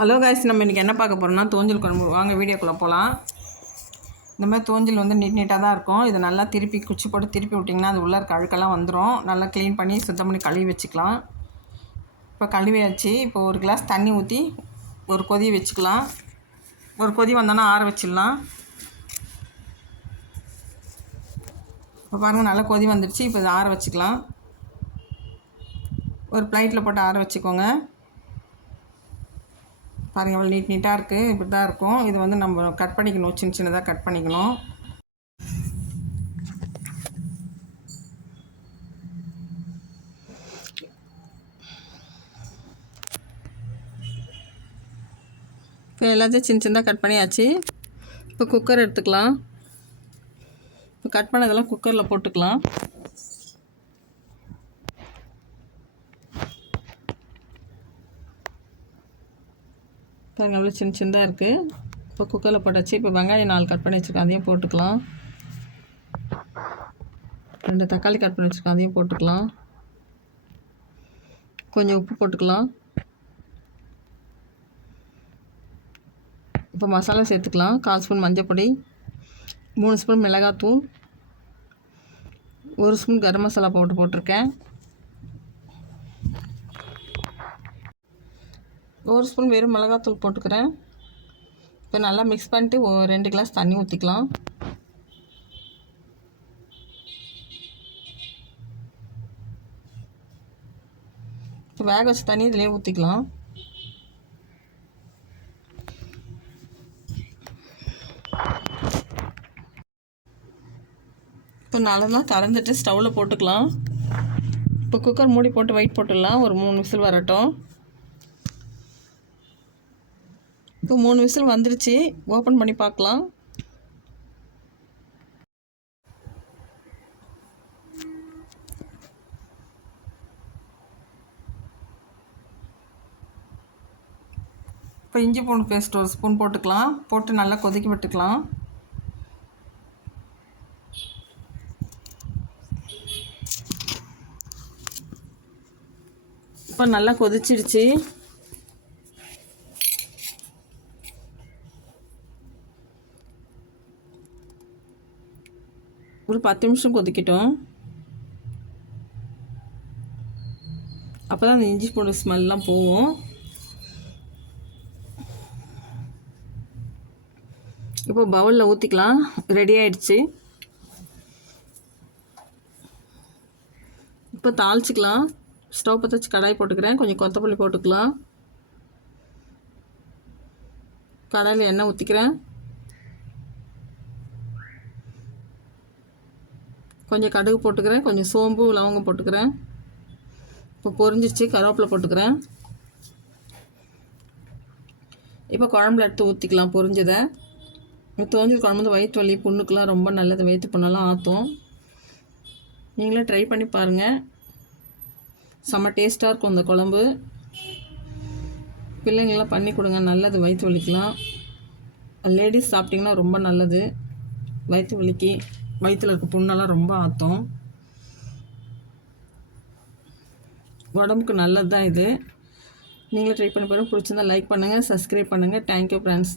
Hello guys நம்ம இன்றைக்கி என்ன பார்க்க போகிறோம்னா தோஞ்சல் குழம்பு. வாங்க வீடியோக்குள்ளே போகலாம் இந்த மாதிரி தோஞ்சல் வந்து நீட் நீட்டாக தான் இருக்கும். இதை நல்லா திருப்பி குச்சி போட்டு திருப்பி விட்டிங்கன்னா அது உள்ளே இருக்க அழுக்கெல்லாம் வந்துடும் நல்லா க்ளீன் பண்ணி சுத்தம் பண்ணி கழுவி வச்சுக்கலாம். இப்போ கழுவியாச்சு. இப்போ ஒரு கிளாஸ் தண்ணி ஊற்றி ஒரு கொதி வச்சுக்கலாம். ஒரு கொதி வந்தோன்னா ஆற வச்சிடலாம். இப்போ பாருங்கள் நல்லா கொதி வந்துடுச்சு இப்போ இதை ஆற வச்சுக்கலாம். ஒரு ப்ளைட்டில் போட்டு ஆற வச்சுக்கோங்க. பாருங்கள் எவ்வளோ நீட் நீட்டாக இருக்குது இப்படி தான் இருக்கும். இது வந்து நம்ம கட் பண்ணிக்கணும். சின்ன சின்னதாக கட் பண்ணிக்கணும். இப்போ எல்லாத்தையும் சின்ன சின்னதாக கட் பண்ணியாச்சு. இப்போ குக்கர் எடுத்துக்கலாம். இப்போ கட் பண்ணதெல்லாம் குக்கரில் போட்டுக்கலாம். பாருங்க எவ்வளோ சின்ன சின்னதாக இருக்குது இப்போ குக்கரில் போட்டாச்சு. இப்போ வெங்காயம் நாலு கட் பண்ணி வச்சுருக்கேன். அதையும் போட்டுக்கலாம். ரெண்டு தக்காளி கட் பண்ணி வச்சுருக்கேன். அதையும் போட்டுக்கலாம். கொஞ்சம் உப்பு போட்டுக்கலாம். இப்போ மசாலா சேர்த்துக்கலாம். கால் ஸ்பூன் மஞ்சள் மூணு ஸ்பூன் மிளகாத்தூள் ஒரு ஸ்பூன் கரம் மசாலா பவுடர் போட்டிருக்கேன். ஒரு ஸ்பூன் வெறும் மிளகாத்தூள் போட்டுக்கிறேன். இப்போ நல்லா மிக்ஸ் பண்ணிட்டு ஒரு ரெண்டு கிளாஸ் தண்ணி ஊற்றிக்கலாம் இப்போ வேக வச்ச தண்ணி இதிலே ஊற்றிக்கலாம் இப்போ நல்லா கலந்துட்டு ஸ்டவ்வில் போட்டுக்கலாம். இப்போ குக்கர் மூடி போட்டு வெயிட் போட்டுடலாம். ஒரு மூணு விசில் வரட்டும். இப்போ மூணு விசில் வந்துருச்சு. ஓப்பன் பண்ணி பார்க்கலாம். இப்போ இஞ்சி பூண்டு பேஸ்ட் ஒரு ஸ்பூன் போட்டுக்கலாம். போட்டு நல்லா கொதிக்க விட்டுக்கலாம். இப்போ நல்லா கொதிச்சிடுச்சு. ஒரு பத்து நிமிஷம் கொதிக்கட்டும். அப்போ தான் அந்த இஞ்சி பூண்டு ஸ்மெல்லாம் போகும். இப்போ பவுலில் ஊற்றிக்கலாம் ரெடி ஆயிடுச்சு. இப்போ தாளிச்சிக்கலாம். ஸ்டவ் பற்ற வச்சு கடாய் போட்டுக்கிறேன். கொஞ்சம் கொத்தமல்லி போட்டுக்கலாம். கடாயில் எண்ணெய் ஊற்றிக்கிறேன் கொஞ்சம் கடுகு போட்டுக்கிறேன் கொஞ்சம் சோம்பு லவங்கம் போட்டுக்கிறேன். இப்போ பொரிஞ்சிச்சு கருவேப்பிலை போட்டுக்கிறேன். இப்போ குழம்புல எடுத்து ஊற்றிக்கலாம் பொரிஞ்சதை. தோஞ்சது குழம்பு வந்து வயிற்று வலி புண்ணுக்கெலாம் ரொம்ப நல்லது. வயிற்று புண்ணெல்லாம் ஆற்றும் நீங்களே ட்ரை பண்ணி பாருங்கள் செம்ம டேஸ்ட்டாக இருக்கும் இந்த குழம்பு. பிள்ளைங்களாம் பண்ணி கொடுங்க நல்லது வயிற்று வலிக்கலாம் லேடிஸ் சாப்பிட்டிங்கன்னா ரொம்ப நல்லது. வயிற்று வலிக்கு. வயிற்றில் இருக்க புண்ணெல்லாம் ரொம்ப ஆற்றும் உடம்புக்கு நல்லது தான் இது. நீங்களும் ட்ரை பண்ணி பாருங்கள் பிடிச்சிருந்தா லைக் பண்ணுங்கள் சப்ஸ்கிரைப் பண்ணுங்கள் தேங்க்யூ ஃப்ரெண்ட்ஸ்